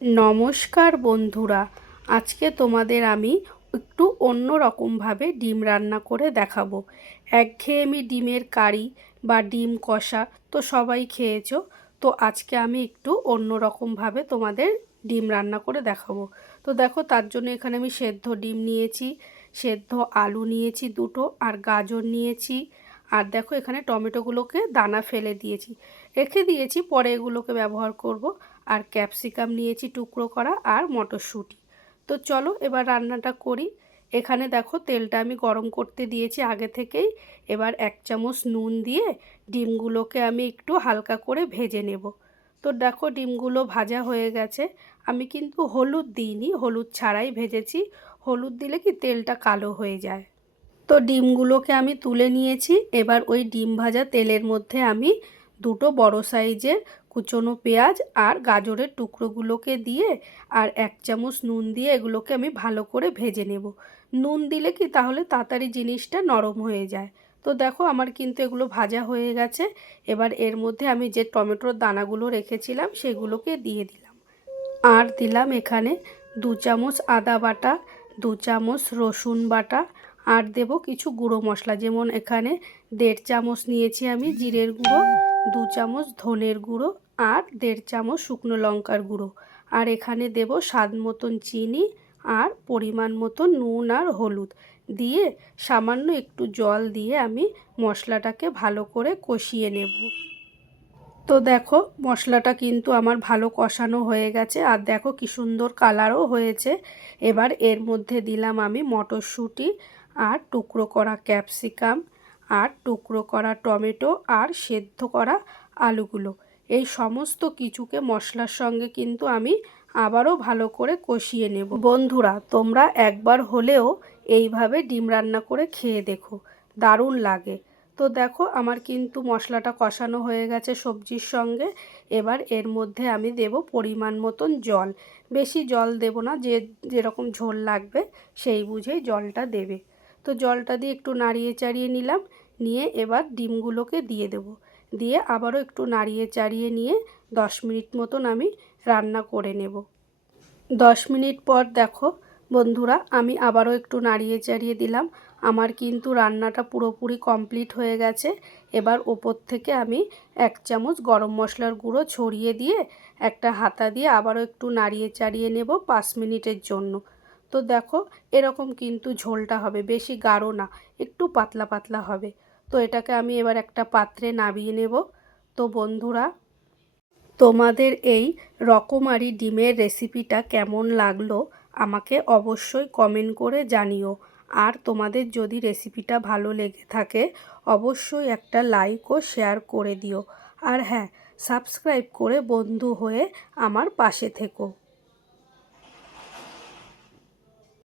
নমস্কার বন্ধুরা, আজকে তোমাদের আমি একটু অন্য রকমভাবে ডিম রান্না করে দেখাবো। একঘেয়েমি ডিমের কারি বা ডিম কষা তো সবাই খেয়েছো। তো আজকে আমি একটু অন্য রকমভাবে তোমাদের ডিম রান্না করে দেখাবো। তো দেখো, তার জন্য এখানে আমি সেদ্ধ ডিম নিয়েছি, সেদ্ধ আলু নিয়েছি দুটো, আর গাজর নিয়েছি। আর দেখো, এখানে টমেটোগুলোকে দানা ফেলে দিয়েছি, রেখে দিয়েছি, পরে এগুলোকে ব্যবহার করব। আর ক্যাপসিকাম নিয়েছি টুকরো করা, আর মটরশুঁটি। তো চলো এবার রান্নাটা করি। এখানে দেখো, তেলটা আমি গরম করতে দিয়েছি আগে থেকেই। এবার 1 চামচ নুন দিয়ে ডিমগুলোকে আমি একটু হালকা করে ভেজে নেব। তো দেখো, ডিমগুলো ভাজা হয়ে গেছে। আমি কিন্তু হলুদ দিইনি, হলুদ ছাড়াই ভেজেছি। হলুদ দিলে কি তেলটা কালো হয়ে যায়। তো ডিমগুলোকে আমি তুলে নিয়েছি। এবার ওই ডিম ভাজা তেলের মধ্যে আমি দুটো বড় সাইজের কুচনো পেঁয়াজ আর গাজরের টুকরোগুলোকে দিয়ে আর 1 চামচ নুন দিয়ে এগুলোকে আমি ভালো করে ভেজে নেব। নুন দিলে কি তাহলে তাড়াতাড়ি জিনিসটা নরম হয়ে যায়। তো দেখো, আমার কিন্তু এগুলো ভাজা হয়ে গেছে। এবার এর মধ্যে আমি যে টমেটোর দানাগুলো রেখেছিলাম সেগুলোকে দিয়ে দিলাম। আর দিলাম এখানে 2 চামচ আদা বাটা, 2 চামচ রসুন বাটা, আর দেব কিছু গুঁড়ো মশলা, যেমন এখানে 1.5 চামচ নিয়েছি আমি জিরের গুঁড়ো, 2 চামচ ধনের গুঁড়ো, আর 1.5 চামচ শুকনো লঙ্কার গুঁড়ো। আর এখানে দেব স্বাদ মতন চিনি, আর পরিমাণ মতো নুন আর হলুদ দিয়ে সামান্য একটু জল দিয়ে আমি মশলাটাকে ভালো করে কষিয়ে নেব। তো দেখো, মশলাটা কিন্তু আমার ভালো কষানো হয়ে গেছে, আর দেখো কি সুন্দর কালারও হয়েছে। এবার এর মধ্যে দিলাম আমি মটরশুঁটি, আর টুকরো করা ক্যাপসিকাম, আর টুকরো করা টমেটো, আর সেদ্ধ করা আলুগুলো। এই সমস্ত কিছুকে মশলার সঙ্গে কিন্তু আমি আবারও ভালো করে কষিয়ে নেব। বন্ধুরা, তোমরা একবার হলেও এইভাবে ডিম রান্না করে খেয়ে দেখো, দারুণ লাগে। তো দেখো, আমার কিন্তু মশলাটা কষানো হয়ে গেছে সবজির সঙ্গে। এবার এর মধ্যে আমি দেব পরিমাণ মতন জল। বেশি জল দেব না, যেরকম ঝোল লাগবে সেই বুঝেই জলটা দেবে। তো জলটা দিয়ে একটু নাড়িয়ে চাড়িয়ে নিলাম, নিয়ে এবার ডিমগুলোকে দিয়ে দেব। দিয়ে আবারও একটু নাড়িয়ে চাড়িয়ে নিয়ে 10 মিনিট মতন আমি রান্না করে নেব। 10 মিনিট পর দেখো বন্ধুরা, আমি আবারও একটু নাড়িয়ে চাড়িয়ে দিলাম। আমার কিন্তু রান্নাটা পুরোপুরি কমপ্লিট হয়ে গেছে। এবার ওপর থেকে আমি 1 চামচ গরম মশলার গুঁড়ো ছড়িয়ে দিয়ে একটা হাতা দিয়ে আবারও একটু নাড়িয়ে চাড়িয়ে নেব 5 মিনিটের জন্য। তো দেখো, এরকম কিন্তু ঝোলটা হবে, বেশি গাঢ় না, একটু পাতলা পাতলা হবে। তো এটাকে আমি এবার একটা পাত্রে নামিয়ে নেব। তো বন্ধুরা, তোমাদের এই রকমারি ডিমের রেসিপিটা কেমন লাগলো আমাকে অবশ্যই কমেন্ট করে জানিও। আর তোমাদের যদি রেসিপিটা ভালো লেগে থাকে অবশ্যই একটা লাইক ও শেয়ার করে দিও। আর হ্যাঁ, সাবস্ক্রাইব করে বন্ধু হয়ে আমার পাশে থেকো।